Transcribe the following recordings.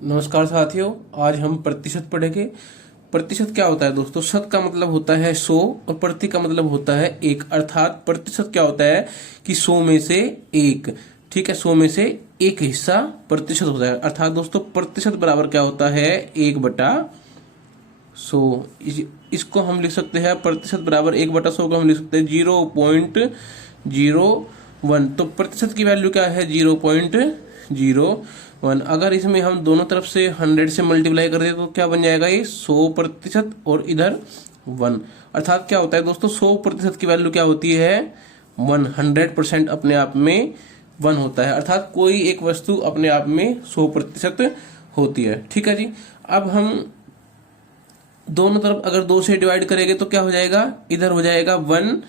नमस्कार साथियों, आज हम प्रतिशत पढ़ेंगे। प्रतिशत क्या होता है दोस्तों? शत का मतलब होता है 100 और प्रति का मतलब होता है एक। अर्थात प्रतिशत क्या होता है कि 100 में से एक। ठीक है, 100 में से एक हिस्सा प्रतिशत होता है। अर्थात दोस्तों प्रतिशत बराबर क्या होता है? 1/100। इसको हम लिख सकते हैं, प्रतिशत बराबर 1/100 को हम लिख सकते हैं 0.01। तो प्रतिशत की वैल्यू क्या है? 0.01। अगर इसमें हम दोनों तरफ से 100 से मल्टीप्लाई कर दे तो क्या बन जाएगा? ये 100% और इधर 1। अर्थात क्या होता है दोस्तों? 100% की वैल्यू क्या होती है? 100% अपने आप में 1 होता है। अर्थात कोई एक वस्तु अपने आप में 100% होती है। ठीक है जी। अब हम दोनों तरफ अगर 2 से डिवाइड करेंगे तो क्या हो जाएगा? इधर हो जाएगा 1।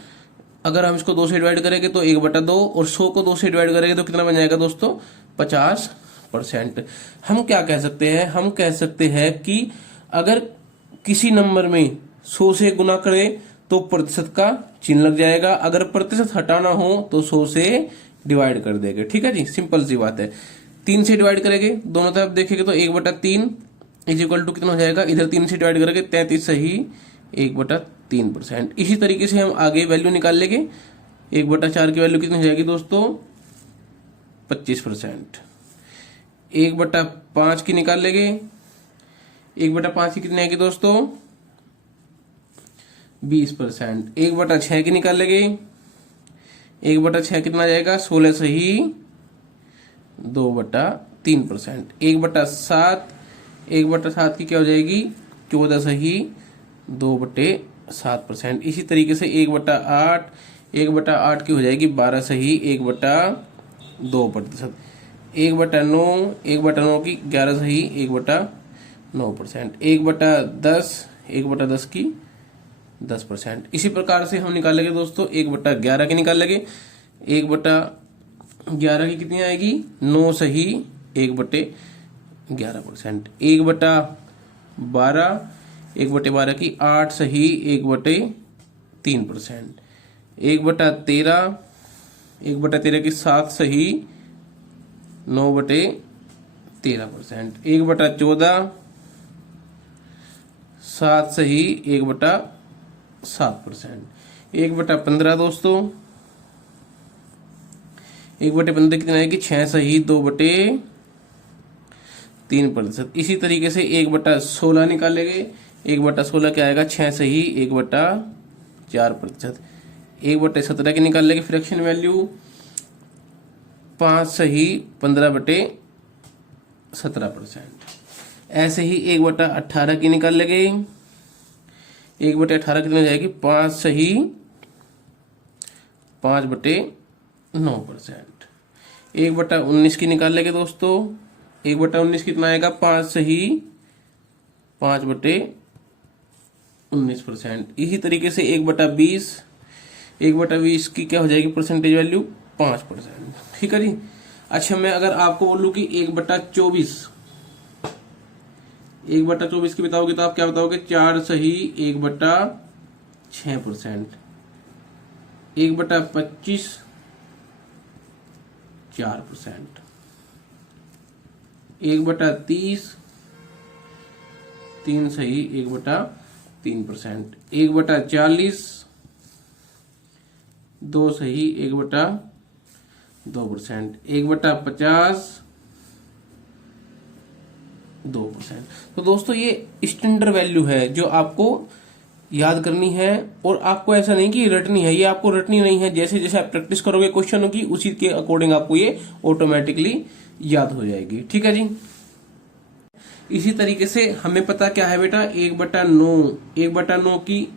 अगर हम इसको 2 से डिवाइड करेंगे तो 1/2, और 100 को 2 से डिवाइड करेंगे तो कितना बन जाएगा दोस्तों? 50%। हम क्या कह सकते हैं? हम कह सकते हैं कि अगर किसी नंबर में 100 से गुना करें तो प्रतिशत का चिन्ह लग जाएगा। अगर प्रतिशत हटाना हो तो 100 से डिवाइड कर देंगे। ठीक है जी, सिंपल सी बात है। 3 से डिवाइड करेंगे, दोनों तरफ देखेंगे तो 1/3 इज इक्वल टू कितना हो जाएगा? इधर 3 से डिवाइड करेंगे 33 सही 1/3%। इसी तरीके से हम आगे वैल्यू निकाल लेंगे। 1/4 की वैल्यू कितनी हो जाएगी दोस्तों? 25%। 1/5 की निकाल लेंगे। 1/5 की कितनी आएगी दोस्तों? 20%। 1/6 की निकाल लेंगे। 1/6 कितना जाएगा? 16 सही 2/3%। 1/7 1/7 की क्या हो जाएगी? 14 सही 2/7%। इसी तरीके से 1/8 1/8 की हो जाएगी 12 सही 1/2%। 1/9 1/9 की 11 सही 1/9%। 1/10 1/10 की 10%। इसी प्रकार से हम निकालेंगे दोस्तों 1/11 की निकाल लेंगे। 1/11 की कितनी आएगी? 9 सही 1/11%। 1/12 1/12 की 8 सही 1/3%। 1/13 1/13 की 7 सही 9/13%। 1/14 7 सही 1/7%। 1/15 दोस्तों 1/15 कितना आएगी? 6 सही 2/3%। इसी तरीके से 1/16 निकालेंगे। 1/16 क्या आएगा? 6 सही 1/4%। 1/17 की निकाल लेंगे फ्रैक्शन वैल्यू 5 सही 15/17%। ऐसे ही 1/18 की निकाल लेंगे। 1/18 कितनी हो जाएगी? 5 सही 5/9%। 1/19 की निकाल लेंगे दोस्तों। 1/19 कितना आएगा? 5 सही 5/19%। इसी तरीके से 1/20 1/20 की क्या हो जाएगी परसेंटेज वैल्यू? 5%। ठीक है जी। अच्छा, मैं अगर आपको बोलूं कि 1/24 1/24 की बताओगे तो आप क्या बताओगे? 4 सही 1/6%। 1/25 4%। 1/30 3 सही 1/3%। 1/40 2 सही 1/2%। 1/50 2%। तो दोस्तों ये स्टैंडर्ड वैल्यू है जो आपको याद करनी है, और आपको ऐसा नहीं कि रटनी है। ये आपको रटनी नहीं है, जैसे जैसे आप प्रैक्टिस करोगे क्वेश्चनों की उसी के अकॉर्डिंग आपको ये ऑटोमेटिकली याद हो जाएगी। ठीक है जी। इसी तरीके से हमें पता क्या है बेटा? 1/9 1/9 की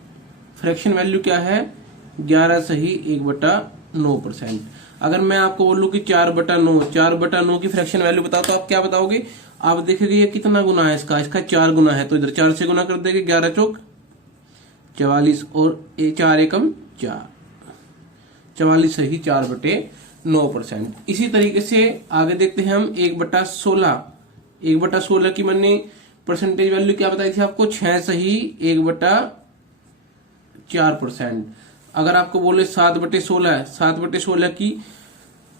फ्रैक्शन वैल्यू क्या है? 11 सही 1/9%। अगर मैं आपको बोलूं कि 4/9 की फ्रैक्शन वैल्यू बताओ तो आप क्या बताओगे? आप देखेंगे ये कितना गुना है इसका? 4 गुना है, तो इधर 4 से गुना कर देंगे। 11 चौक 44 और 4 एकम 4 44 सही 4/9%। इसी तरीके से आगे देखते हैं हम 1/16 1/16 की मैंने परसेंटेज वैल्यू क्या बताई थी आपको? 6 सही 1/4%। अगर आपको बोले 7/16 की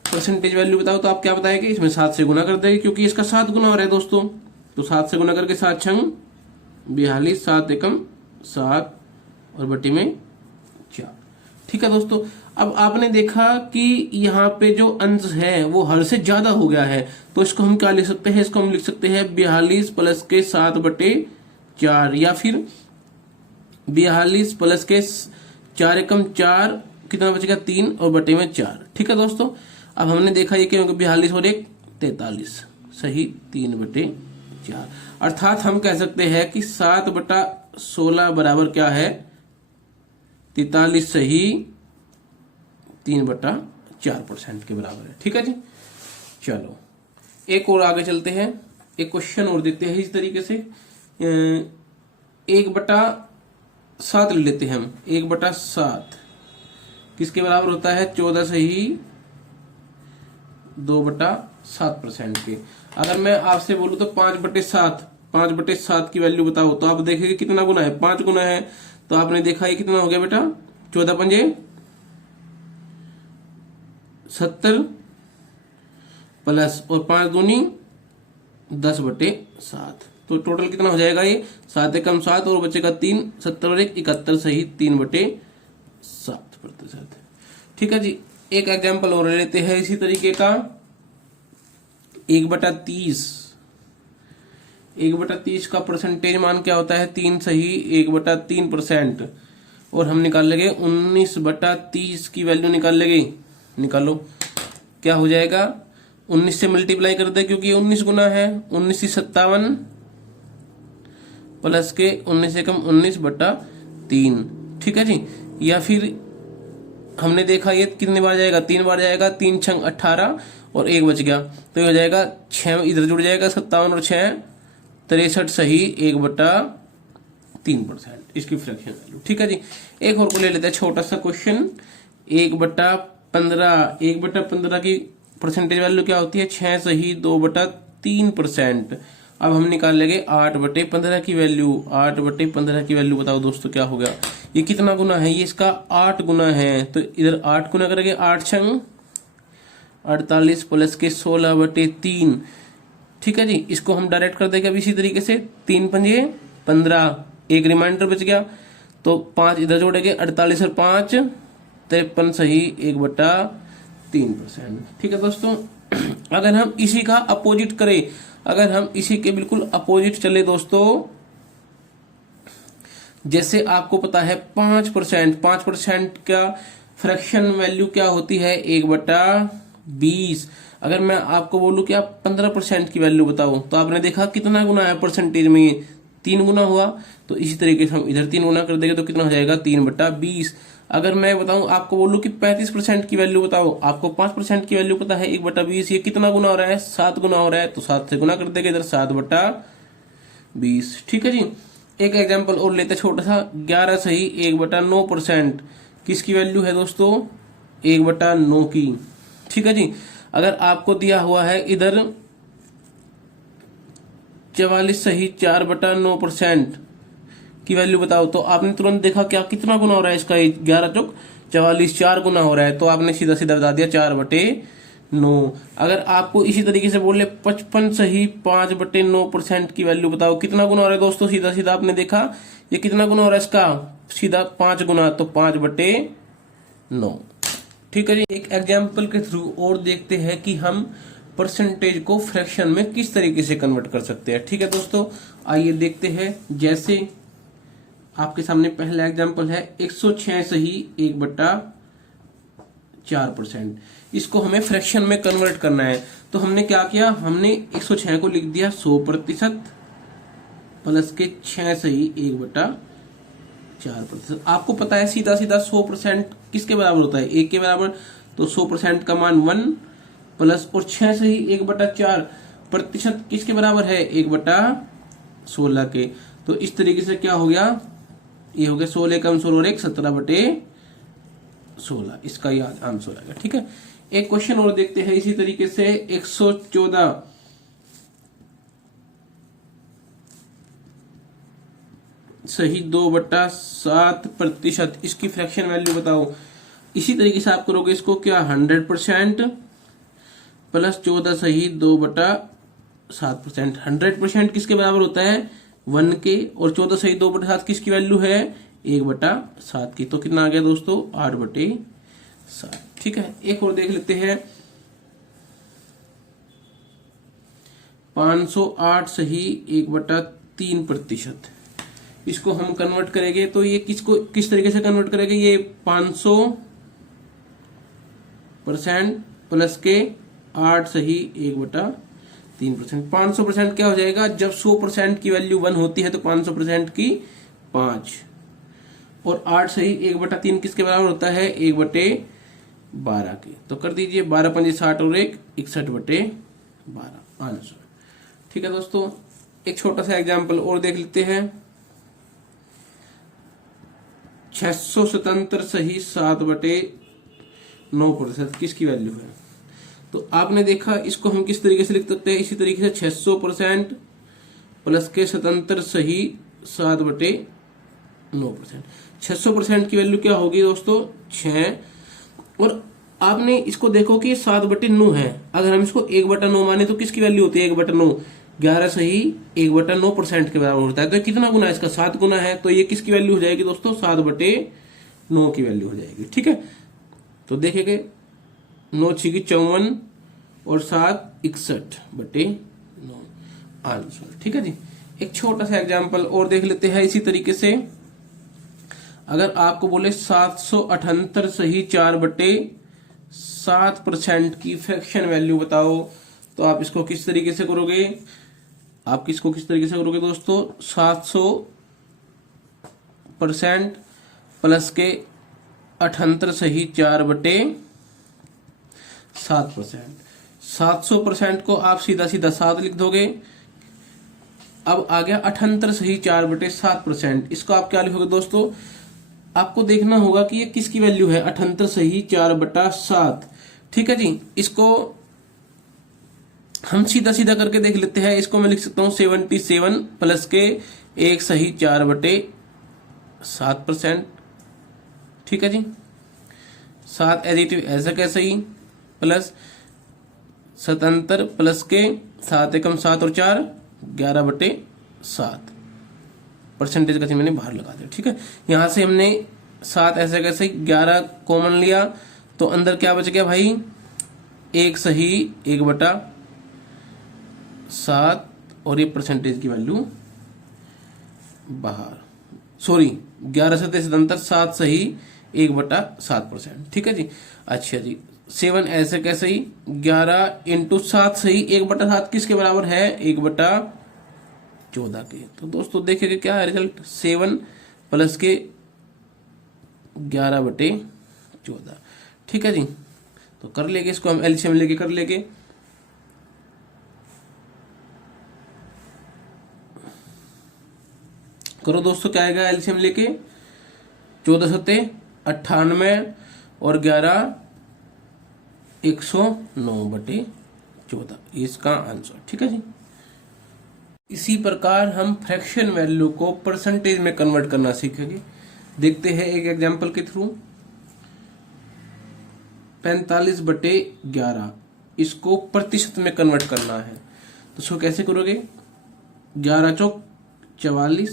परसेंटेज वैल्यू बताओ तो आप क्या बताएंगे? इसमें 7 से गुना कर देंगे क्योंकि इसका 7 गुना हो रहा है दोस्तों। तो 7 से गुना करके 7 छंग 42, 7 एकम 7 और बटे में 4। ठीक है दोस्तों, अब आपने देखा कि यहाँ पे जो अंश है वो हर से ज्यादा हो गया है, तो इसको हम क्या लिख सकते हैं, इसको हम लिख सकते हैं 42 प्लस के 7 बटे 4, या फिर 42 प्लस के 4 एकम 4, कितना बचेगा 3 और बटे में 4। ठीक है दोस्तों, अब हमने देखा ये क्या होगा 42 और 1 43, सही 3 बटे 4। अर्थात हम कह सकते हैं कि 7 बटा 16 बराबर क्या है 43, सही 3 बटा 4% के बराबर है। ठीक है जी, चलो एक और आगे चलते हैं, एक क्वेश्चन और देखते हैं इस तरीके से। 1/7 ले लेते हैं हम। 1/7 किसके बराबर होता है 14, सही 2/7% के। अगर मैं आपसे बोलूं तो 5/7 की वैल्यू बताओ, तो आप देखेंगे कितना गुना है, 5 गुना है। तो आपने देखा ये कितना हो गया बेटा 14 पंजे 70 प्लस और 5 दूनी 10/7, तो टोटल कितना हो जाएगा ये 7 एकम 7 और बचेगा 3, 70 और 1 71, सही 3/7%। ठीक है जी, एक एग्जाम्पल और लेते हैं इसी तरीके का। 1/30 का परसेंटेज मान क्या होता है 3, सही 1/3%। और हम निकाल लेंगे 19/30 की वैल्यू निकाल लेंगे, निकालो क्या हो जाएगा 19 से मल्टीप्लाई कर दे क्योंकि 19 गुना है, 19 से 57 प्लस के 19 एकम 19/3। ठीक है जी, या फिर हमने देखा ये कितने बार जाएगा 3 बार जाएगा, 3 छंग 18 और 1 बच गया, तो ये हो जाएगा 6 इधर जुड़ जाएगा 57 और 6 63, सही 1/3% इसकी फ्रैक्शन वैल्यू। ठीक है जी, एक और को ले लेते हैं छोटा सा क्वेश्चन। 1/15 की परसेंटेज वैल्यू क्या होती है 6, सही 2/3%। अब हम निकाल लेंगे 8/15 की वैल्यू। 8/15 की वैल्यू बताओ दोस्तों क्या हो गया, ये कितना गुना है, ये इसका 8 गुना है, तो इधर 8 गुना करेंगे 8 छंग 48 प्लस के 16/3। ठीक है जी, इसको हम डायरेक्ट कर देंगे अब इसी तरीके से, 3 पंजे 15, एक रिमाइंडर बच गया, तो 5 इधर जोड़ेंगे 48 और 5 53, सही 1/3%। ठीक है दोस्तों, अगर हम इसी का अपोजिट करें, अगर हम इसी के बिल्कुल अपोजिट चले दोस्तों, जैसे आपको पता है 5% का फ्रैक्शन वैल्यू क्या होती है 1/20। अगर मैं आपको बोलूं कि आप 15% की वैल्यू बताओ, तो आपने देखा कितना गुना है परसेंटेज में 3 गुना हुआ, तो इसी तरीके से हम इधर 3 गुना कर देंगे तो कितना हो जाएगा 3/20। अगर मैं बताऊं आपको बोलूं कि 35% की वैल्यू बताओ, आपको 5% की वैल्यू पता है 1/20, ये कितना गुना हो रहा है 7 गुना हो रहा है, तो 7 से गुना कर देंगे इधर 7/20। ठीक है जी, एक एग्जाम्पल और लेते छोटा सा। 11, सही 1/9% किसकी वैल्यू है दोस्तों 1/9 की। ठीक है जी, अगर आपको दिया हुआ है इधर 44, सही 4/9% की वैल्यू बताओ, तो आपने तुरंत देखा क्या कितना गुना हो रहा है इसका 11 चौक 44, 4 गुना हो रहा है, तो आपने सीधा सीधा बता दिया 4/9। अगर आपको इसी तरीके से बोले 55, सही 5/9% की वैल्यू बताओ, कितना गुना हो रहा है दोस्तों, सीधा सीधा आपने देखा ये कितना गुना हो रहा है इसका, सीधा 5 गुना, तो 5/9। ठीक है जी, एक एग्जाम्पल के थ्रू और देखते हैं कि हम परसेंटेज को फ्रैक्शन में किस तरीके से कन्वर्ट कर सकते हैं। ठीक है दोस्तों, आइए देखते हैं। जैसे आपके सामने पहला एग्जाम्पल है 106, सही 1/4%। इसको हमें फ्रैक्शन में कन्वर्ट करना है, तो हमने क्या किया, हमने 106 को लिख दिया 100% प्लस के 6, सही 1/4%। आपको पता है सीधा सीधा 100% किसके बराबर होता है 1 के बराबर, तो 100% का मान 1 प्लस और 6, सही 1/4% किसके बराबर है 1/16 के। तो इस तरीके से क्या हो गया, ये हो गया 16 कम 16 और 1 17/16, इसका ये आंसर आएगा। ठीक है, एक क्वेश्चन और देखते हैं इसी तरीके से। 114, सही 2/7%, इसकी फ्रैक्शन वैल्यू बताओ। इसी तरीके से आप करोगे इसको क्या 100% प्लस 14, सही 2/7 7%। 100% किसके बराबर होता है 1 के, और 14 सही 2/7 किसकी वैल्यू है 1/7 की। तो कितना आ गया दोस्तों 8/7। ठीक है, एक और देख लेते हैं। 508 सही 1/3%। इसको हम कन्वर्ट करेंगे तो ये किस तरीके से कन्वर्ट करेंगे, ये 500% प्लस के 8 सही 1/3%। 500% क्या हो जाएगा, जब 100% की वैल्यू 1 होती है तो 500% की 5, और 8 सही 1/3 किसके बराबर होता है 1/12 के। तो कर दीजिए 12 पंजे 60 और 1 61/12 आंसर। ठीक है दोस्तों, एक छोटा सा एग्जाम्पल और देख लेते हैं। 677 सही 7/9% किसकी वैल्यू है। तो आपने देखा, इसको हम किस तरीके से लिख सकते हैं, इसी तरीके से 600% प्लस के 77 सही 7/9%। 600% की वैल्यू क्या होगी दोस्तों 6, और आपने इसको देखो कि 7/9 है। अगर हम इसको 1/9 माने तो किसकी वैल्यू होती है 1/9, 11 सही 1/9% के बराबर होता है। तो कितना गुना है इसका 7 गुना है, तो ये किसकी वैल्यू हो जाएगी दोस्तों 7/9 की वैल्यू हो जाएगी। ठीक है, तो देखेंगे 9 6 54 और 7 61/9 आंसर। ठीक है जी, एक छोटा सा एग्जांपल और देख लेते हैं इसी तरीके से। अगर आपको बोले 778 सही 4/7% की फ्रैक्शन वैल्यू बताओ, तो आप इसको किस तरीके से करोगे, दोस्तों 700% प्लस के 78 सही 4/7%। 700% को आप सीधा सीधा 7 लिख दोगे। अब आ गया 78 सही 4/7%। इसको आप क्या लिखोगे दोस्तों, आपको देखना होगा कि ये किसकी वैल्यू है 78 सही 4/7। ठीक है जी, इसको हम सीधा सीधा करके देख लेते हैं। इसको मैं लिख सकता हूं 77 प्लस के 1 सही 4/7%। ठीक है जी, 7 एडिटिव ऐसा कैसे ही, प्लस 77 प्लस के 7 एकम 7 और 4 11/7 परसेंटेज का मैंने बाहर लगा दिया। ठीक है, यहां से हमने 7 ऐसे कैसे 11 कॉमन लिया, तो अंदर क्या बच गया भाई 1 सही 1/7, और ये परसेंटेज की वैल्यू बाहर, सॉरी 11 से 7 सही 1/7%। ठीक है जी, अच्छा जी 7 ऐसे कैसे ही 11 इंटू 7 सही 1/7 किसके बराबर है 1/14 के। तो दोस्तों देखिए क्या है रिजल्ट 7 प्लस के 11/14। ठीक है जी, तो कर लेंगे इसको हम एलसीएम लेके कर लेंगे। करो दोस्तों, क्या आएगा एलसीएम लेके 14 सत्ते 98 और 11 109/14 इसका आंसर। ठीक है जी, इसी प्रकार हम फ्रैक्शन वैल्यू को परसेंटेज में कन्वर्ट करना सीखेंगे। देखते हैं एक एग्जांपल के थ्रू। 45/11 इसको प्रतिशत में कन्वर्ट करना है, तो इसको कैसे करोगे 11 चौक 44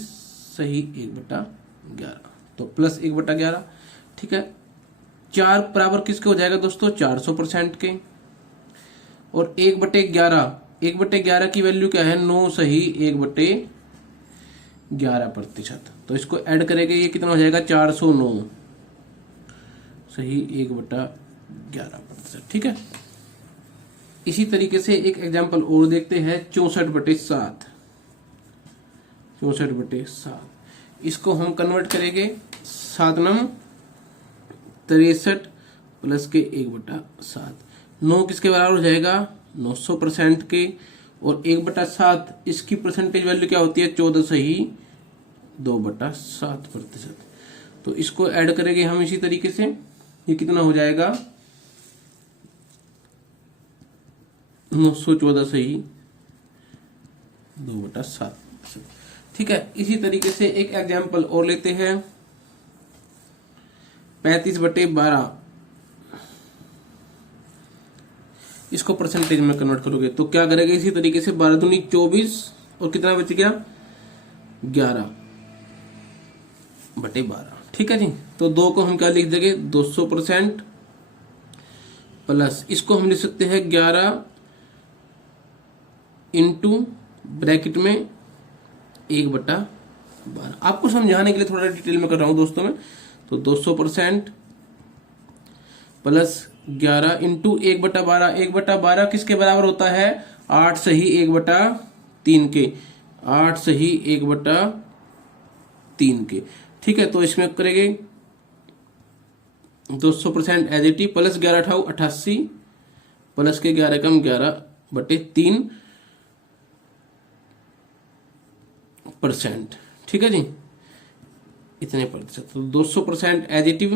सही 1/11, तो प्लस 1/11। ठीक है, 4 बराबर किसके हो जाएगा दोस्तों 400% के, और 1/11 की वैल्यू क्या है 9 सही 1/11%। तो इसको ऐड करेंगे, ये कितना हो जाएगा 409 सही 1/11%। ठीक है, इसी तरीके से एक एग्जांपल और देखते हैं 64/7। इसको हम कन्वर्ट करेंगे 7 नम 63 प्लस के 1/7। 9 किसके बराबर हो जाएगा 900% के, और 1/7 इसकी परसेंटेज वैल्यू क्या होती है 14 सही 2/7%। तो इसको ऐड करेंगे हम इसी तरीके से, ये कितना हो जाएगा 914 सही 2/7%। ठीक है, इसी तरीके से एक एग्जांपल और लेते हैं 35/12। इसको परसेंटेज में कन्वर्ट करोगे तो क्या करेगा, इसी तरीके से 12 दूनी 24 और कितना बच गया 11/12। ठीक है जी। तो 2 को हम क्या लिख देंगे 200% प्लस इसको हम लिख सकते हैं 11 इंटू ब्रैकेट में 1/12। आपको समझाने के लिए थोड़ा डिटेल में कर रहा हूं दोस्तों मैं। तो 200% प्लस 11 इंटू 1/12। 1/12 किसके बराबर होता है 8 सही 1/3 के, 8 सही 1/3 के। ठीक है, तो इसमें करेंगे 200% एज इट इज प्लस 11 अठाऊ 88 प्लस के 11 कम 11/3%। ठीक है जी, इतने प्रतिशत। तो 200% एज इट इज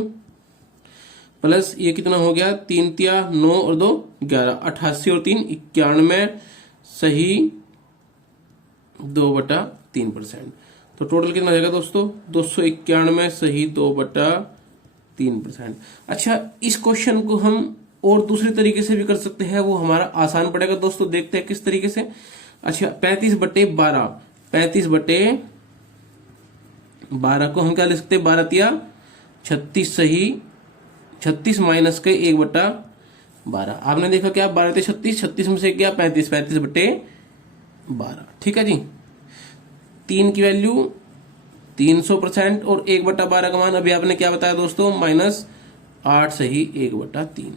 प्लस ये कितना हो गया 3 तिया 9 और 2 11, 88 और 3 91 सही 2/3%। तो टोटल कितना हो जाएगा दोस्तों 291 सही 2/3%। अच्छा, इस क्वेश्चन को हम और दूसरे तरीके से भी कर सकते हैं, वो हमारा आसान पड़ेगा दोस्तों। देखते हैं किस तरीके से। अच्छा, 35/12, 35/12 को हम क्या लिख सकते हैं 12 तिया 36 सही 36 माइनस के 1/12। आपने देखा क्या 12 ते 36, 36 में से क्या 35, 35/12। ठीक है जी। 3 की वैल्यू 300% और 1/12 का मान अभी आपने क्या बताया दोस्तों -8 सही 1/3।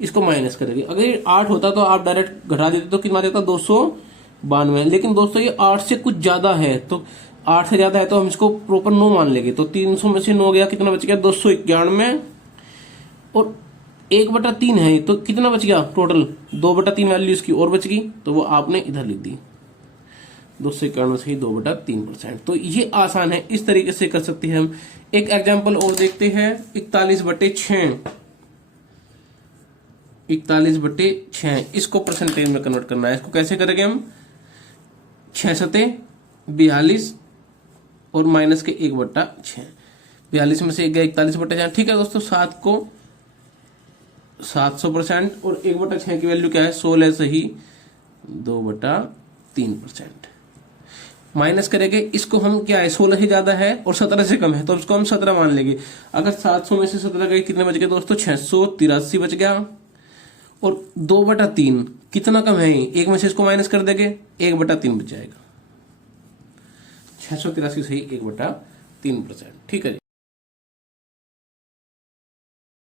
इसको माइनस करेंगे। अगर ये 8 होता तो आप डायरेक्ट घटा देते तो कितना देता 292। लेकिन दोस्तों ये 8 से कुछ ज्यादा है, तो 8 से ज्यादा है तो हम इसको प्रॉपर 9 मान लेंगे। तो 300 में से 9 गया, कितना बच गया 291 और 1/3 है तो कितना बच गया टोटल 2/3 वैल्यू इसकी और बच गई, तो वो आपने इधर लिख दी 291 सही 2/3%। तो ये आसान है, इस तरीके से कर सकते हैं हम। एक एग्जांपल और देखते हैं 41/6, 41/6 इसको परसेंटेज में कन्वर्ट करना है। इसको कैसे करेंगे हम 6 सते 42 और माइनस के 1/6, 42 में से 1 गया 41/6। ठीक है दोस्तों, 7 को 700% और 1/6 की वैल्यू क्या है 16 सही 2/3%। माइनस करेंगे इसको हम क्या है 16 ही ज्यादा है और 17 से कम है तो इसको हम 17 मान लेंगे। अगर 700 में से 17 गए कितने बच गए दोस्तों 683 बच गया। और 2/3 कितना कम है, एक में से इसको माइनस कर देंगे 1/3 बच जाएगा। 683 सही 1/3%। ठीक है जी।